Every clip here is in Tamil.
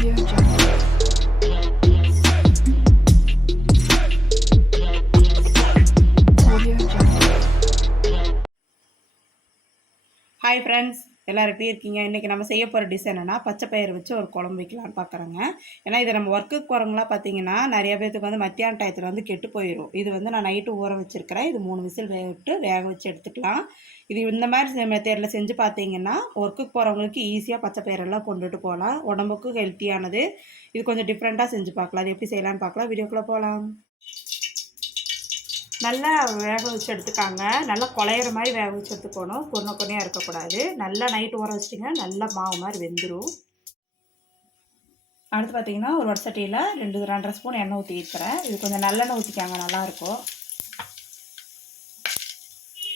Audio Jungle. Audio Jungle. Hi friends, எல்லோரும் எப்படி இருக்கீங்க? இன்றைக்கி நம்ம செய்ய போகிற டிஷ் என்னென்னா பச்சை பயிறு வச்சு ஒரு குழம்பு வைக்கலான்னு பார்க்குறோங்க. ஏன்னா இது நம்ம ஒர்க்குக்கு போகிறவங்களாம் பார்த்தீங்கன்னா நிறைய பேர்த்துக்கு வந்து மத்தியான டயத்தில் வந்து கெட்டு போயிடும். இது வந்து நான் நைட்டு ஊற வச்சுருக்கிறேன். இது 3 விசில் விட்டு வேக வச்சு எடுத்துக்கலாம். இது இந்த மாதிரி மெத்தேடில் செஞ்சு பார்த்தீங்கன்னா ஒர்க்குக்கு போகிறவங்களுக்கு ஈஸியாக பச்சை பயிரெல்லாம் கொண்டுட்டு போகலாம். உடம்புக்கும் ஹெல்த்தியானது. இது கொஞ்சம் டிஃப்ரெண்ட்டாக செஞ்சு பார்க்கலாம். அது எப்படி செய்யலான்னு பார்க்கலாம். வீடியோக்குள்ளே போகலாம். நல்லா வேக வச்சு எடுத்துக்காங்க. நல்லா குழையிற மாதிரி வேக வச்சு எடுத்துக்கணும். கொன்னையாக இருக்கக்கூடாது. நல்லா நைட்டு ஊற வச்சிட்டிங்கன்னா நல்லா மாவு மாதிரி வெந்துடும். அடுத்து பார்த்திங்கன்னா ஒரு வடசட்டியில் 2-2.5 ஸ்பூன் எண்ணெய் ஊற்றிக்கிறேன். இது கொஞ்சம் நல்லெண்ணெய் ஊற்றிக்காங்க, நல்லாயிருக்கும்.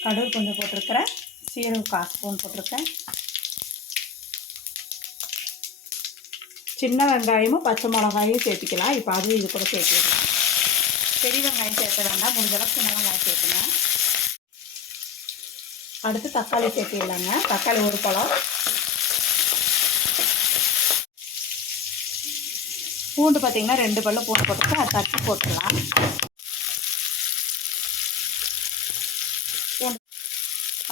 கடுகு கொஞ்சம் போட்டிருக்கிறேன். சீரகம் 1/4 ஸ்பூன் போட்டிருக்கேன். சின்ன வெங்காயமும் பச்சை மிளகாயும் சேர்த்துக்கலாம். இப்போ அதுவும் இது கூட சேர்த்துக்கலாம். பெரிய வெங்காயம் சேர்த்த வேண்டாம், முடிஞ்சளவுக்கு சின்ன வெங்காயம் சேர்த்துங்க. அடுத்து தக்காளி சேர்த்திடலாங்க. தக்காளி 1 பழம். பூண்டு பார்த்திங்கன்னா 2 பல்லு பூண்டு போட்டுட்டு அதை தட்டி போட்டுடலாம்.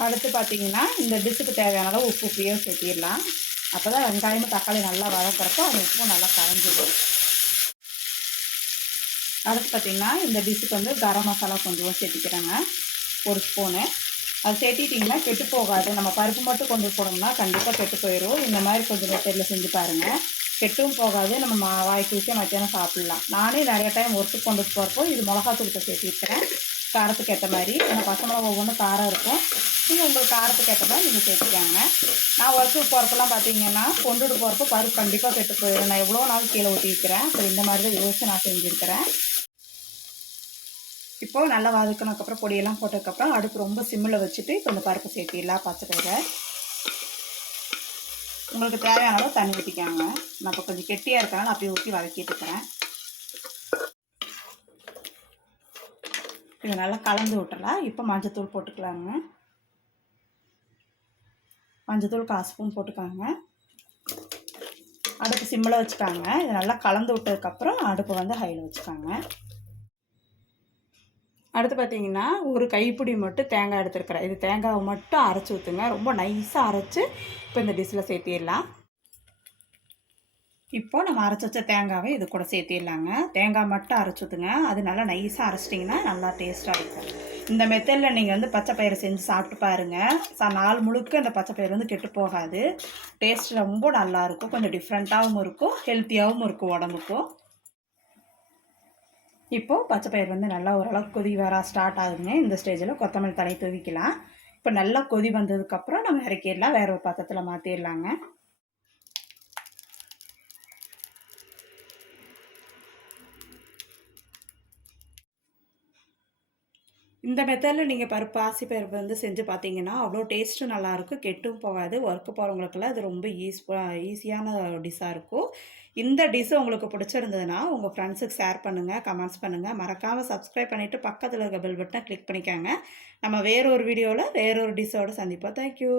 அடுத்து பார்த்திங்கன்னா இந்த டிஷ்ஷுக்கு தேவையான அளவு உப்பு சேர்த்திடலாம். அப்போ தான் வெங்காயமும் தக்காளி நல்லா வதக்கிறப்போ அந்த உப்பும் நல்லா கரைஞ்சிடும். அடுத்து பார்த்திங்கன்னா இந்த டிஷ்ஷுக்கு வந்து கரம் மசாலா கொஞ்சம் சேர்த்திக்கிறேங்க, 1 ஸ்பூனு. அது சேர்த்திட்டிங்கன்னா கெட்டு போகாது. நம்ம பருப்பு மட்டும் கொண்டு போனோம்னா கண்டிப்பாக கெட்டு போயிடும். இந்த மாதிரி கொஞ்சம் மெத்தடில் செஞ்சு பாருங்கள். கெட்டும் போகாது. நம்ம வாய்க்கு வச்சு மத்தியானம் சாப்பிட்லாம். நானே நிறைய டைம் ஒர்க்கு கொண்டு போகிறப்போ இது மிளகாத்தூளத்தை சேர்த்திருக்கிறேன், காரத்துக்கு ஏற்ற மாதிரி. ஏன்னா பச்சை மிளகா ஒவ்வொன்றும் காரம் இருக்கும். நீங்கள் உங்களுக்கு காரத்துக்கு ஏற்ற மாதிரி நீங்கள் சேர்த்துக்காங்க. நான் ஒர்க்குக்கு போகிறப்பெல்லாம் பார்த்தீங்கன்னா கொண்டுட்டு போகிறப்போ பருப்பு கண்டிப்பாக கெட்டு போயிடும். நான் எவ்வளோ நாள் கீழே ஊற்றிக்கிறேன். அப்புறம் இந்த மாதிரி தான் யோசிச்சு நான் செஞ்சுருக்கிறேன். இப்போது நல்லா வதக்கினதுக்கப்புறம் பொடியெல்லாம் போட்டதுக்கப்புறம் அடுப்பு ரொம்ப சிம்மில் வச்சுட்டு இப்போ இந்த பருப்பு சேர்த்திடலாம். பச்சை பயிரை உங்களுக்கு தேவையான அளவு தண்ணி ஊற்றிக்காங்க. நான் இப்போ கொஞ்சம் கெட்டியாக இருக்கனால அப்படியே ஊற்றி வதக்கிட்டு இருக்கிறேன். இதை நல்லா கலந்து விட்டுறலாம். இப்போ மஞ்சத்தூள் போட்டுக்கலாங்க. மஞ்சத்தூள் 1/4 ஸ்பூன் போட்டுக்காங்க. அடுப்பு சிம்மில் வச்சுக்காங்க. இதை நல்லா கலந்து விட்டதுக்கப்புறம் அடுப்பு வந்து ஹையில் வச்சுக்காங்க. அடுத்து பார்த்திங்கன்னா ஒரு கைப்பிடி மட்டும் தேங்காய் எடுத்துருக்கிறேன். இது தேங்காவை மட்டும் அரைச்சி ஊற்றுங்க. ரொம்ப நைஸாக அரைச்சி இப்போ இந்த டிஷ்ஷில் சேர்த்திடலாம். இப்போது நம்ம அரைச்சி வச்ச தேங்காவை இது கூட சேர்த்திடலாங்க. தேங்காய் மட்டும் அரைச்சி ஊற்றுங்க. அது நல்லா நைஸாக அரைச்சிட்டிங்கன்னா நல்லா டேஸ்ட்டாக இருக்கும். இந்த மெத்தடில் நீங்கள் வந்து பச்சை பயிரை செஞ்சு சாப்பிட்டு பாருங்கள். நாள் முழுக்க இந்த பச்சை பயிர் வந்து கெட்டு போகாது. டேஸ்ட் ரொம்ப நல்லாயிருக்கும். கொஞ்சம் டிஃப்ரெண்ட்டாகவும் இருக்கும், ஹெல்த்தியாகவும் இருக்கும் உடம்புக்கும். இப்போது பச்சை பயிர் வந்து நல்லா ஓரளவுக்கு கொதி வர ஸ்டார்ட் ஆகுதுங்க. இந்த ஸ்டேஜில் கொத்தமல்லி தழை தூவிக்கலாம். இப்போ நல்லா கொதி வந்ததுக்கப்புறம் நம்ம இறக்கிடலாம். வேறு ஒரு பாத்திரத்தில் மாற்றிடலாங்க. இந்த மெத்தடில் நீங்கள் பாசி பருப்பு வந்து செஞ்சு பார்த்தீங்கன்னா அவ்வளோ டேஸ்ட்டும் நல்லாயிருக்கும், கெட்டும் போகாது. ஒர்க்கு போகிறவங்களுக்கெல்லாம் இது ரொம்ப ஈஸியான டிஷ்ஷாக இருக்கும். இந்த டிஷ்ஷு உங்களுக்கு பிடிச்சிருந்ததுன்னா உங்கள் ஃப்ரெண்ட்ஸுக்கு ஷேர் பண்ணுங்கள், கமெண்ட்ஸ் பண்ணுங்கள். மறக்காமல் சப்ஸ்கிரைப் பண்ணிவிட்டு பக்கத்தில் இருக்க பெல் பட்டனை கிளிக் பண்ணிக்கோங்க. நம்ம வேறொரு வீடியோவில் வேறொரு டிஷ்ஷோடு சந்திப்போம். தேங்க்யூ.